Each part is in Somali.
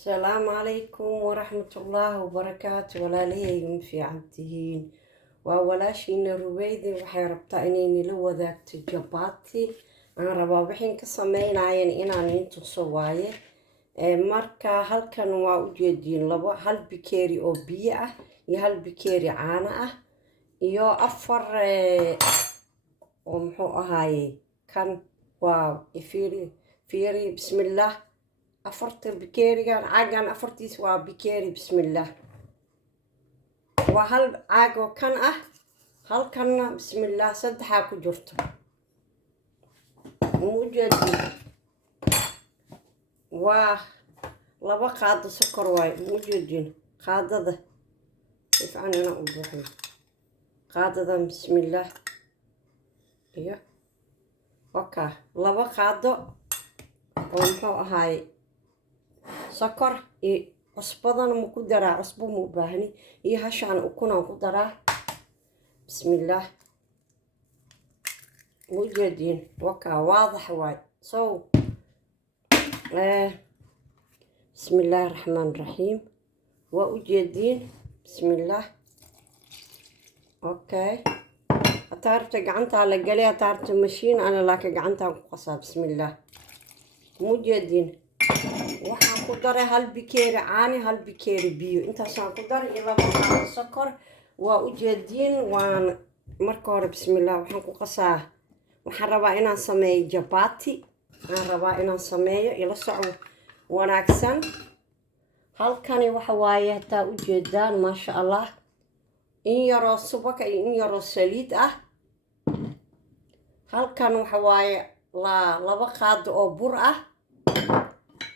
السلام عليكم ورحمة الله وبركاته ولا ليه في عبتهين وولاشين روبيدي وحي ربطا إنيني لو ذاك جباتي أنا ربا بحين كسامين عين إنا نينتو صواية marka halkan waa u jeediin labo hal bikeeri oo biyo ah iyo hal bikeeri caano ah iyo afar oo muxuu ahaaye kan waa fiiri bismillah afarta bikeerigan caagan afartiis waa bikeeri bismillah waa hal caag oo kan ah halkanna bismillah saddexa ku jirto u jeediin waa laba qaado sokor waay muujin qaadada ifaan ina u buuxin qaadada bismillah iyo waka laba qaado oo muxuu ahaay sokor iyo cusbadan ma ku daraa cusbo ma u baahni iyo hashaan ukuna ku daraa bismillah muujin waka waadax waay بسم الله الرحمن الرحيم وأجدين بسم الله أوكي أتعرف تقعنت على قلي أتعرف مشين أنا لك قعنت على قصة بسم الله مجدين وحن قدر هالبكير عاني هالبكير بيو أنت عشان قدر إلى بعض السكر وأجدين وان مركور بسم الله وحن قصة وحن ربا إنا سمي جباتي أنا ربا إنا سميه إلى صعود wanaagsan halkani waxa waaye hataa u jeedaan maasha allah in yaroo subaka iyo in yaroo saliid ah halkan waxa waaye laba qaado oo bur ah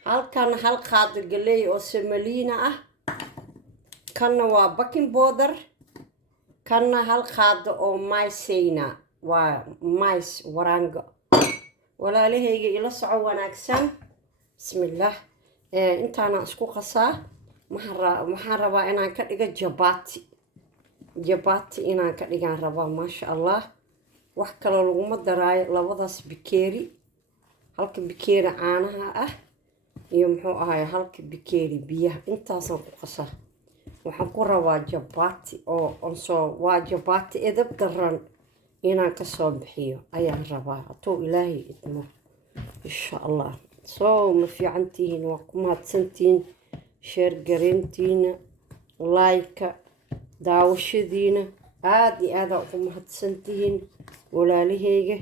halkan hal qaado galey oo semolina ah kanna waa baking powder kanna hal qaado oo maysayna waa mays warango walaalahayga ila soco wanaagsan بسم الله انت انا اسكو قصا محا ربا انا كدغا جباتي انا كدغان ربا ما شاء الله wax kale lagu ma daraayo labadaas bikeeri halka bikeeri caanaha ah iyo muxuu ahaay halka bikeeri biyaha intaas ku qasa waxaan ku rabaa jabati oo waa jabati edab daran inaan ka soo bixiyo ayaan rabaa to ilaahay idmo insha Allah ما في عنتين وقمات سنتين شير قرينتين لايك داوش دينا عادي هذا وقمات سنتين ولا لهيجة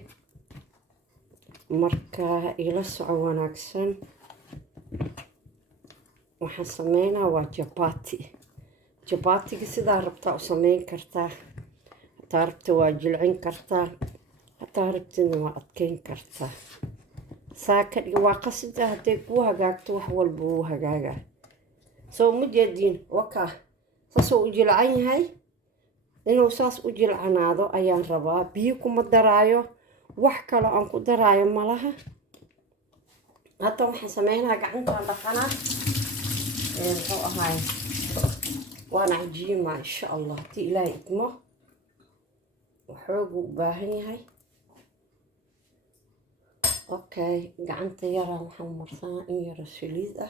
مركا يلسع وناكسن وحسمينا جباتي كسيدا ربطا وسمين كرتا تعرفت واجلعين كرتا تعرفتين وعدكين كرتا ساكن وقصده هدي كو هغاغتو wax walba uu hagaaga soo mujadiin waka soo u jilcan yahay inuu saas u jilcanaado ayaan rabaa biyo kuma daraayo wax kale aan ku daraayo malaha hata waxaan sameeynaa gacanta dhaqana wuxuu ahaay waana cajiima insha Allah ti ilaahay idmo wuxuu u baahan yahay اوكي قعنت يرى وحن مرسان ان يرى سليد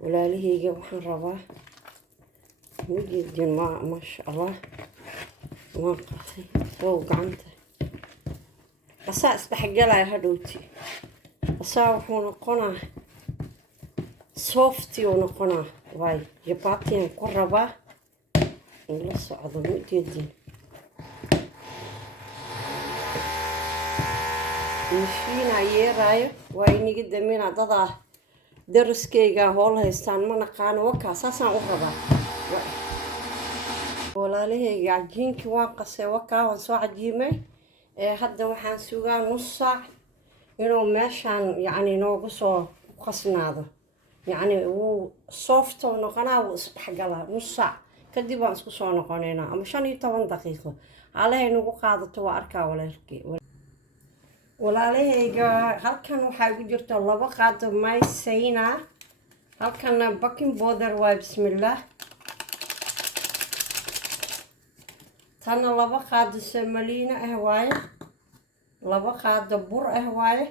ولا لهيجا وحن رباه مجد ما شاء الله ما قصي تو قعنت قصا استحق لها هدوتي قصا وحن قنا صوفتي ونقنا واي جباتي قربا لسه عظمي جدا مشينا يرايو ويني قد من عضضة درس كيجا هول هيستان ما نقان وكا أساسا أخرى ولا ليه عجين كوان قصي وكا ونسوا عجيمة هدا وحان سوغا نص ساعة إنو ماشان يعني نوقصو قصنا هذا يعني هو صوفت ونقنا وصبح قلا نص ساعة كدبا نسكسو نقنينا أما شان يطوان دقيقة عليه نوقو قادة واركا ولا يركي walaalahayga halkan waxaa ugu jirta laba qaado maysayna halkan baking powder waa bismillah tana laba qaado semolina ah waaye laba qaado bur ah waaye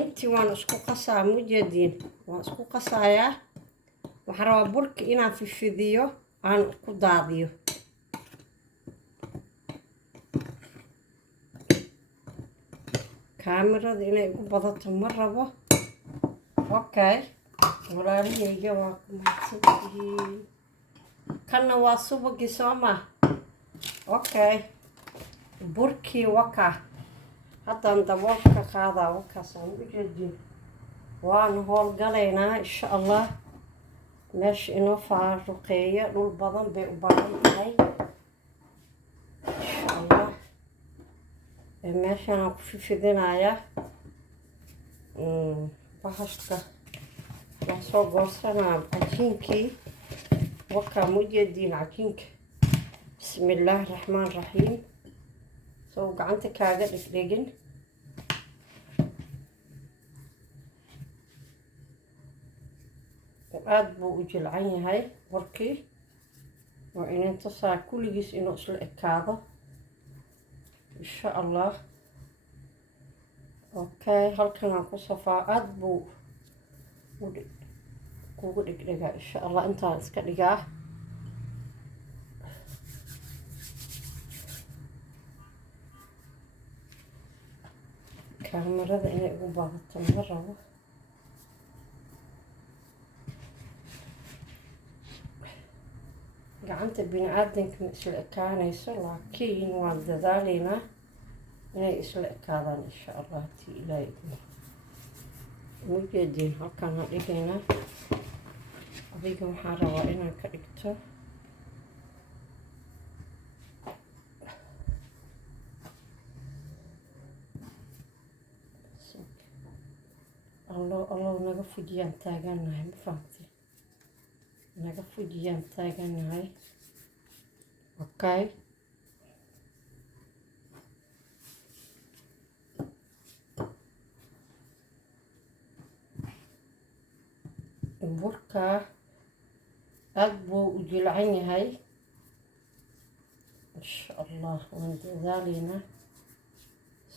intii waan isku qasaa mujeediin waan isku qasayaa waxaan rabaa burka inaan fifidiyo aan ku daadiyo kaamirada inay ugu badato ma rabo okay walaalahayga waa ku mahadsantihiin kanna waa subagii soo ma okay burkii waka haddaan daboolka ka qaadaa wakaasaan u jeedin waan howlgalaynaa insha allah meesha inoo faaruqeeya dhul badan bay u baahan tahay insha allah meeshaan aan ku fifidinayaa bahashka waan soo goorsanaa cajiinkii wakaa mujeediin cajiinka bismi illaahi raxmaan raxiim soo gacanta kaaga dhegdhegin aad buu u jilcan yahay warkii waa inaan tusaa kulligiis inuu isla ekaado insha allah okay halkan aan ku safaa aad buu kugu dhegdhegaa insha allah intaan iska dhigaa kaamirada inay ugu badato ma rabo gacanta bini-aadanka ma isla ekaanayso laakiin waan dadaalaynaa inay isla ekaadaan insha allah tii ilaahay mujeediin halkaan aan dhigaynaa adiga waxaan rabaa inaan ka dhigto allow naga fujiyaan taaganahay ma fahamtay naga fujiyaan taaganahay okay burka aad buu u jilcan yahay insha allah waan dadaalaynaa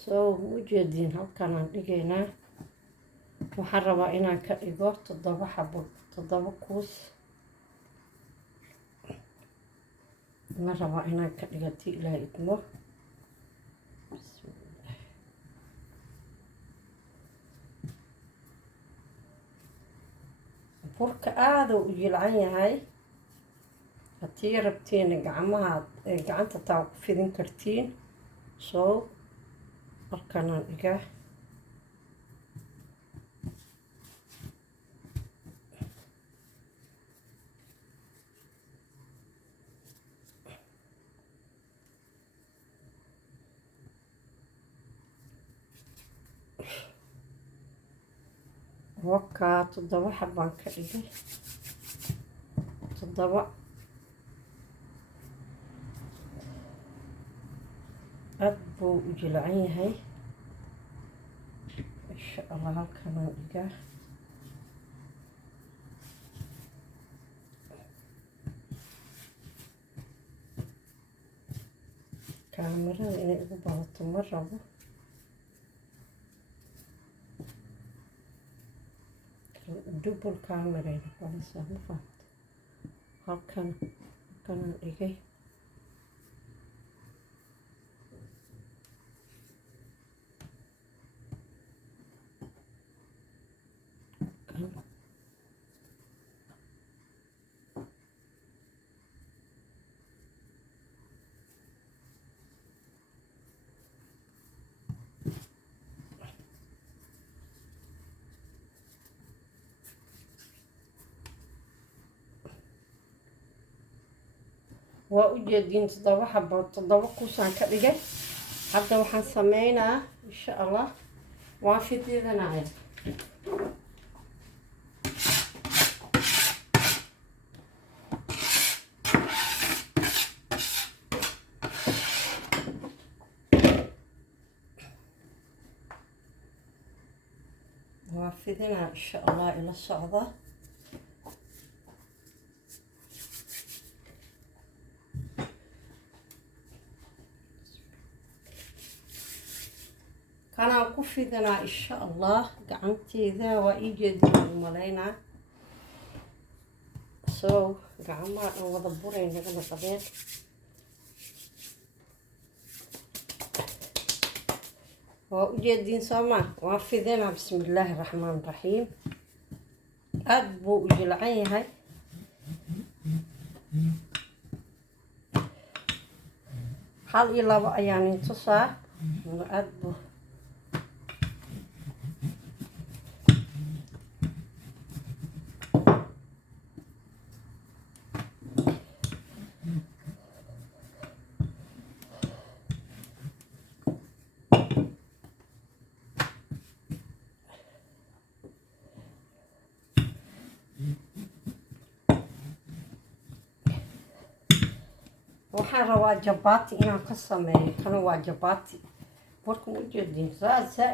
soo mujeediin halkaan aan dhigaynaa waxaan rabaa inaan ka dhigo 7 xabo 7 kuus ma rabaa inaan ka dhigo tii ilaahay idmo burka aad u jilcan yahay haddii rabtiin gacanta taa ku fidin kartiin soo halkaan aan dhigaa wakaa 7 xabaan ka dhigay 7 aad buu u jilcan yahay insha allah halkaan aan dhigaa kaamirada inay ugu badato ma rabo double camera noqonaysaa ma fahamta halkan aan dhigay waa u jeediin 7 xabo 7 kuusaan ka dhigay hadda waxaan sameynaa insha allah waan fidinaya وافدنا إن شاء الله إلى الصعدة. kanaan ku fidinaa insha allah gacanteeda waa ii jeedinaan u malaynaa so gacmaha dhan wada buray naga naqadeen waa u jeediin sooma waa fidinaa bismillaahi raxmaan raxiim aad buu u jilcan yahay hal iyo labo ayaan intusaa aad buu waxaan rabaa jabaati inaan ka sameeyo kana waa jabaati warka ma ujeedin saasa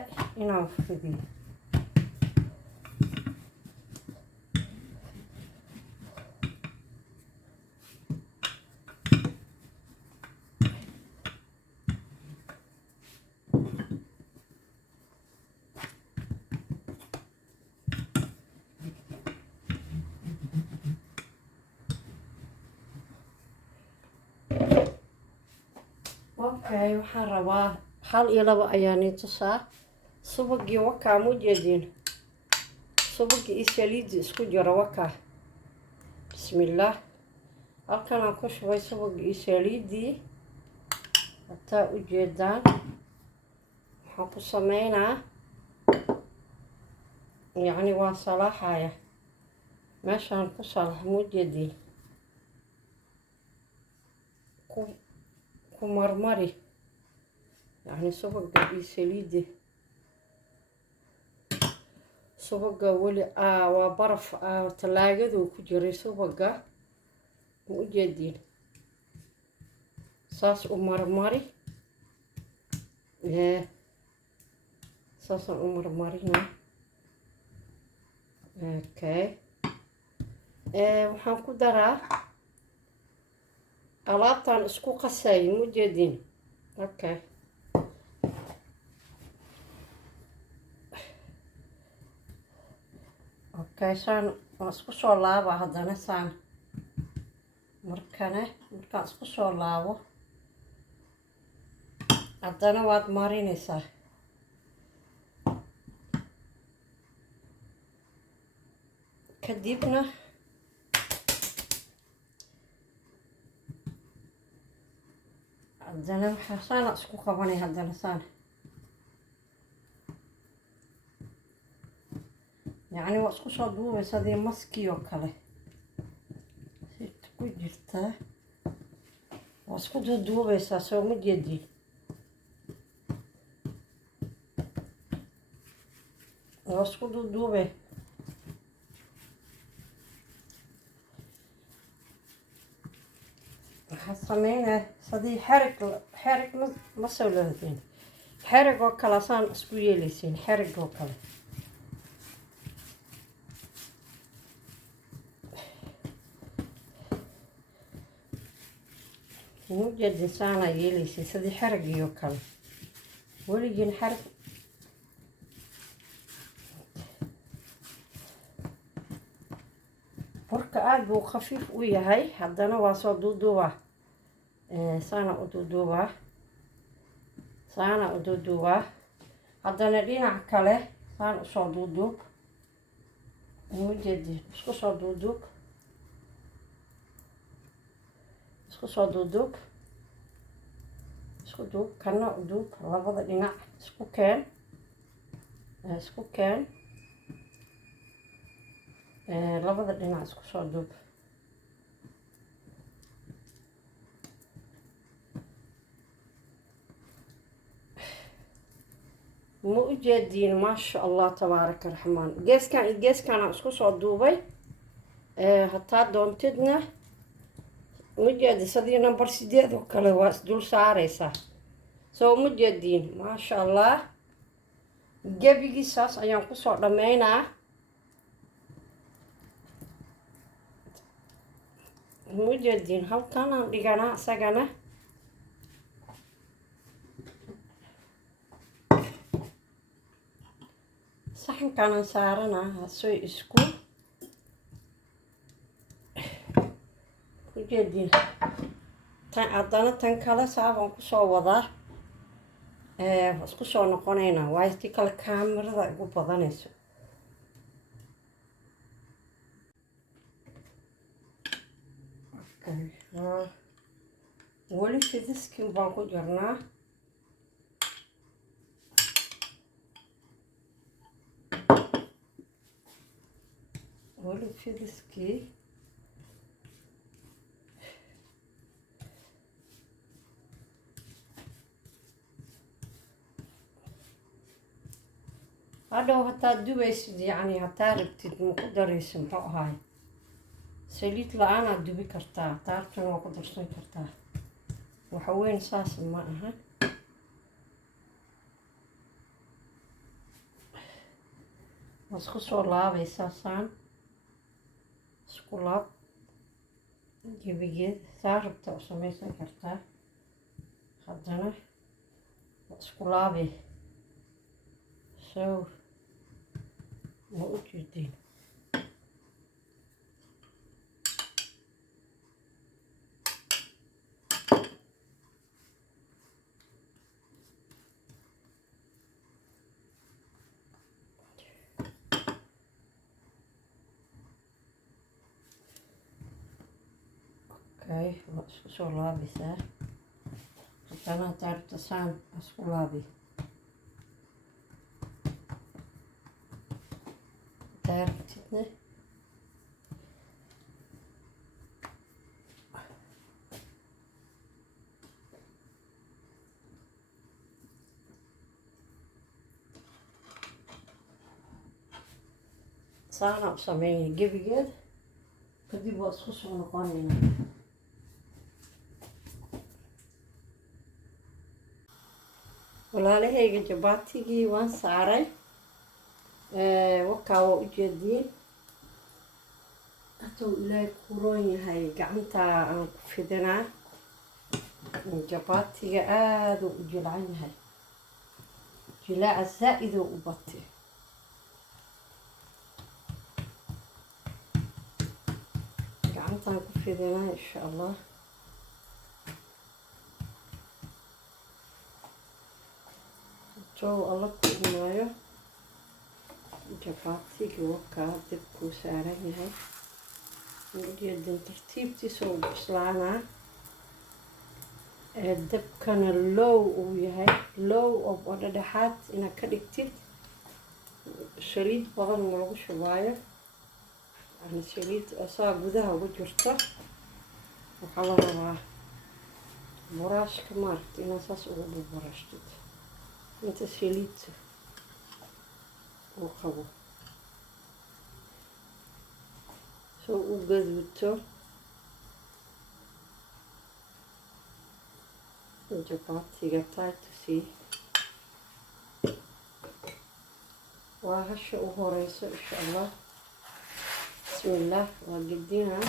inaan fidiyo okay waxaan rabaa hal iyo labo ayaan intusaa subagii wakaa ma ujeedin subagii iyo saliidii isku jiro wakaa bismillaah halkanaan ku shubay subagii iyo saliidii hataa ujeedaan waxaan ku sameynaa yacni waa salaaxaya meeshaan ku salaax ma ujeedin ku marmari يعني سبقة بسليدة سبقة ولي وبرف تلاجة ذو كجري سبقة مجدين صاص ومرمري صاص ومرمري اوكي waxaan ku daraa alaabtaan isku qasay mujadin okay okay saan isku soo laaba haddana saan markaan isku soo laabo haddana waad marinaysaa kadibna haddana waxaa saana isku qabanay haddana saan yacni waa isku soo duubaysa dee maskii oo kale sita ku jirtaa waa isku duubaysaa soo ma jeedin waa isku duubay waxaa sameynaa sadii xerig ma soo lahadeen xerig oo kale saan isku yeelaysiin xerig oo kale mujadin saana yeelaysiin sadii xerigii oo kale weligiin xerig burka aad buu khafiif u yahay haddana waa soo duuduubaa saana u duuduubaa saana u duuduubaa haddana dhinac kale saan usoo duuduub mujadin isku soo duuduub isku soo duuduub isku duub kana u duub labada dhinac isku keen labada dhinac isku soo duub ma u jeediin maasha allah tabaaraka raxmaan geeskan iyo geeskana isku soo duubay hataa doontidna ma jeedi sadii number 8 oo kale waa isdul saaraysaa soo ma jeediin maasha allah gebigiisaas ayaan kusoo dhammeynaa mujadin halkan aan dhiganaa isagana saxankanan saarana hasoo isku ujeedin tan haddana tan kale saabaan kusoo wadaa isku soo noqonaynaa waayo tii kale kaamirada igu badanayso weli fidiskin baan ku jirnaa weli fidiskii hadhow hataa dubaysid yacni hataa rabtid ma ku daraysa muxuu ahaay saliid la-aanaad dubi kartaa taartan waa ku darsan kartaa waxa weyn saas ma aha waa isku soo laabaysaa saan isku laab gebigeed saa rabta u samaysan kartaa haddana waa isku laabay so ma u jeedin waa isku soo laabaysaa haddana taarta saan isku laabay taartidna saana u sameynaya gebigeed kadib waa isku soo noqonayna walaalahayga jabaatigii waan saaray wakaa waa ujeediin hatuu ilaahay ku roon yahay gacanta aan ku fidinaa jabaatiga aada u jilcan yahay jilaaca zaa'idoo u batay gacantaan ku fidinaa insha allah alla ku imaayo jabaatiga wakaa dabkuu saaran yahay ujeedin tartiibtiisa u bislaanaa dabkana low uu yahay low oo dhexdhexaad inaad ka dhigtid saliid badan ma lagu shubaayo yani saliid asaa gudaha ugu jirto waxaa la rabaa buraashka maaragta inaad saas ugu buraashtid inta saliidta uu qabo soo u gaduuto jabaatiga taaytusi waa hasha u horeyso insha allah bismillaah waa gedinaa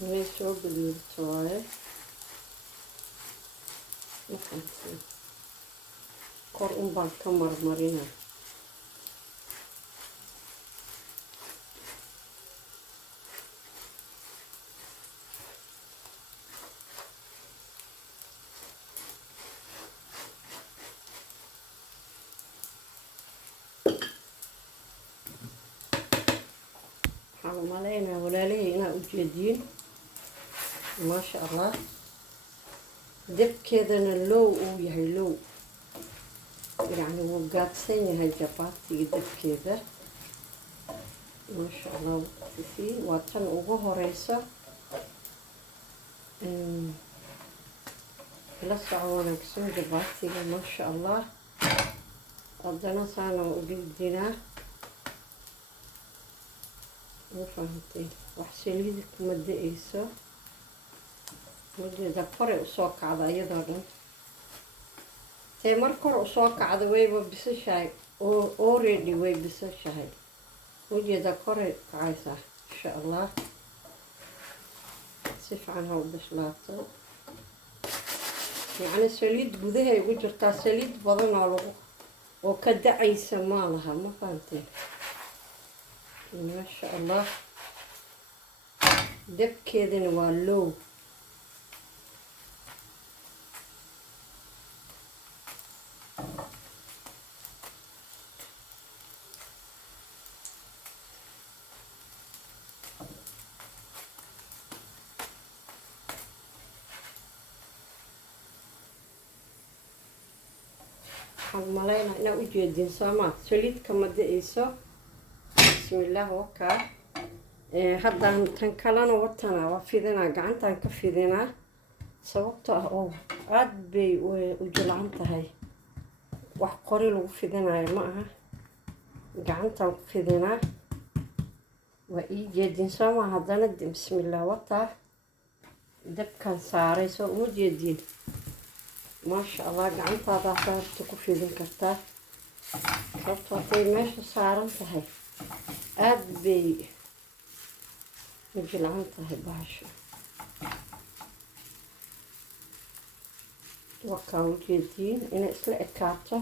inay soo gaduudto waaye markaasi kor un baan ka marmarinaa waxaan u maleynayaa walaalihii inaad ujeediin maasha allah dabkeedana low uu yahay low يعني وقاعدين هاي جباتي دبكيده ما شاء الله في وطن وجوه رئيسة لسه عوانا كسون جباتي ما شاء الله قدنا صانا وقدنا مو فهمتين وحسيليدك مدى إيسا مدى دكوري وصوك عضا يدارن mar kor u soo kacda wayba bisashahay oo already way bisashahay wajeeda kore kacaysaa insha allah fiican ha u bislaato. yacni saliid gudahay ugu jirtaa, saliid badan oo ka dacaysa ma laha, ma fahanteen. maasha allah, dabkeedana waa low. waxaan malaynaa inaa ujeedin soomaa, saliid kama da-ayso. bismillaah wakaa. haddaan tan kalena watana waa fidinaa, gacantaan ka fidinaa sababto ah oo aad bay u jilcan tahay. wax qori lagu fidinayo ma aha, gacantaan ku fidinaa. waa ii jeedin soomaa. haddana bismillaah wataa, dabkaan saaray soo uma jeedin. maasha allah, gacantaada horta ku fidin kartaa sababto hadday meesha saaran tahay aad bay u jilcan tahay bahasha. wakaan ujeediin inay isla ekaato,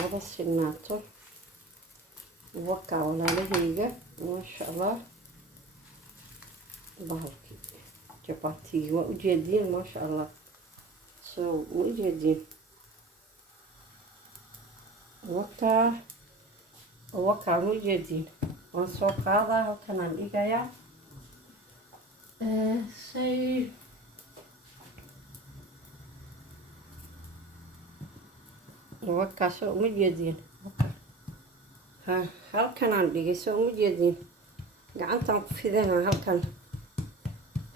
laba sinaato. wakaa walaalahayga, maasha allah, bahalkii jabaatigi waa ujeediin, maasha allah. so ma ujeediin, wakaa ma ujeediin. waan soo qaadaa, halkanaan dhigayaa. say wakaa soo uma jeediin. halkanaan dhigay, soo uma jeediin. gacantaan ku fidinaa halkan.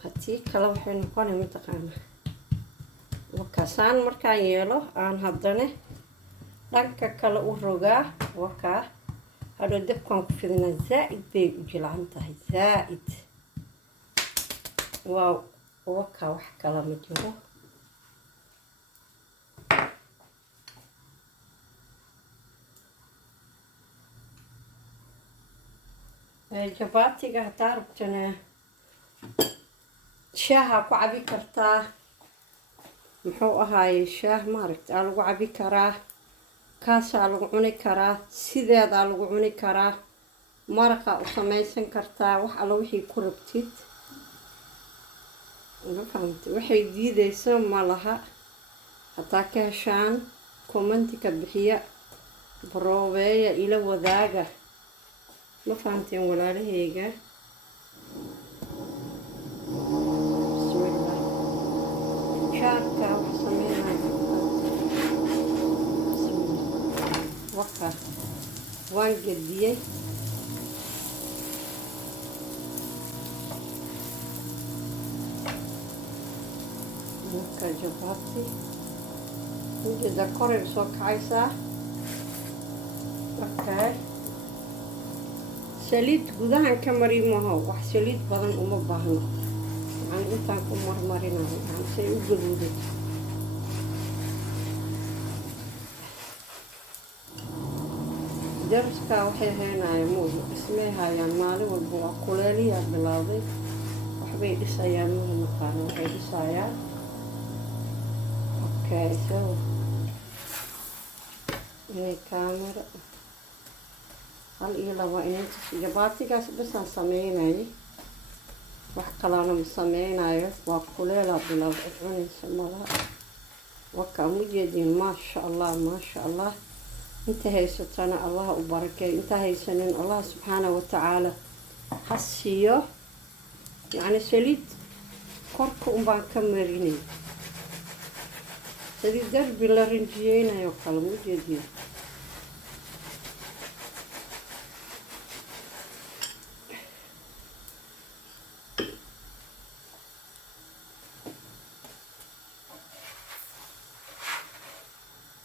hatii kale waxay noqonay mataqaana. wakaasaan markaan yeelo aan haddana dhanka kale u rogaa. wakaa hadhow dabkaan ku fidinaa. zaa-id bay u jilcan tahay, zaa-id. waa wakaa, wax kala ma jiro. jabaatiga hadaa rabtana shaaha ku cabi kartaa. muxuu ahaaye, shaah maaragta aa lagu cabi karaa, kaasaa lagu cuni karaa, sideedaa lagu cuni karaa, maraqaa u samaysan kartaa, wax alla wixii ku rabtid. ma fahamtay, waxay diideyso ma laha. hadaa ka heshaan commentika bixiya, baroobeeya, ila wadaaga. ma fahamteen walaalahayga. bismillaah. jaarka wax sameynaya. wakaa waan gediyey. wakaa jabaati ujeeda koray soo kacaysaa. wakaa saliid gudahan ka mari maho, wax saliid badan uma baahno. waxaan intaan ku marmarinayo say u gaduuday. daraskaa waxay haynayaan muuda dhismay hayaan, maalin walba waa kuleeliyaa bilowday. waxbay dhisayaan, muuda naqaano waxay dhisayaan. okay, so inay kaamera hal iyo laba inantas jabaatigaas basaan sameynayay, wax kalana ma sameynayo. waa kuleelaa bilowda cunaysa malaha. wakaa ma jeediin. maasha allah, maasha allah. inta haysatana allah u barakeeyo, inta haysanin allah subxaana wa tacaala ha siiyo. yacni saliid korka unbaan ka marinay, sidii darbi la rinjiyeynayo kale. ma jeediin.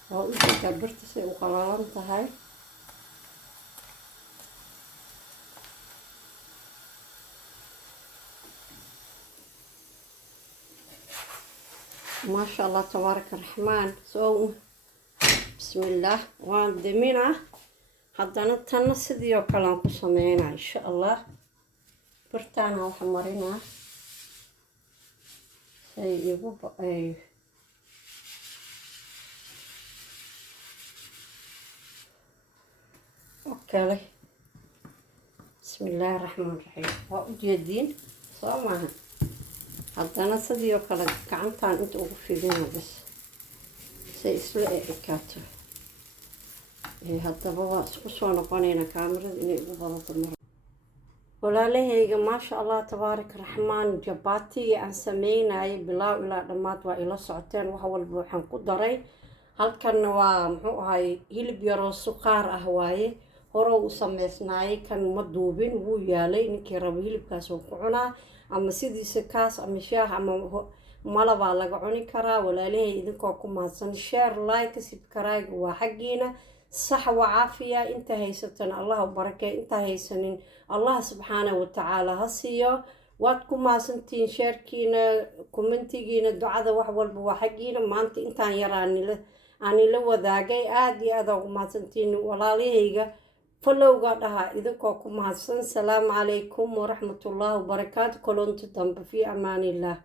waa ujeedaa birta say u qalalan tahay. maasha allah, tabaaraka raxmaan. so bismillaah, waan deminaa. haddana tanna sidii oo kale aan ku sameynaa insha allah. birtaana waxa marinaa say igu ay okay bismillaahi raxmaani raxiim waa u jeediin soo maaha haddana sidii oo kale gacantaan inta ugu fidina bas say isla ekaato haddaba waa isku soo noqonayna kaamirada inay ugu badato mar walaalahayga maasha allah tabaarak raxmaan jabaatigii aan sameynayay bilaaw ilaa dhammaad waa ila socoteen wax walba waxaan ku daray halkanna waa muxuu ahay hilib yaroo suqaar ah waaye hore u sameysnaayay kan ma duubin wuu yaalay ninkii rabo hilibkaas uu ku cunaa ama sidiisa kaas ama shaah ama malabaa laga cuni karaa walaalahay idinkoo ku mahadsan share like subscribe waa xaggiina صح وعافية انت هيستن الله وبركة انت هيسنين الله سبحانه وتعالى هسيو واتكم ما سنتين شاركينا كومنتيجينا الدعاء وحول بوحقينا ما انت يراني له اني لو ذاقي ادي اذا ما سنتين ولا ليهيغا فلو قادها اذا كوكم ما سن سلام عليكم ورحمة الله وبركاته كلونت تنب في امان الله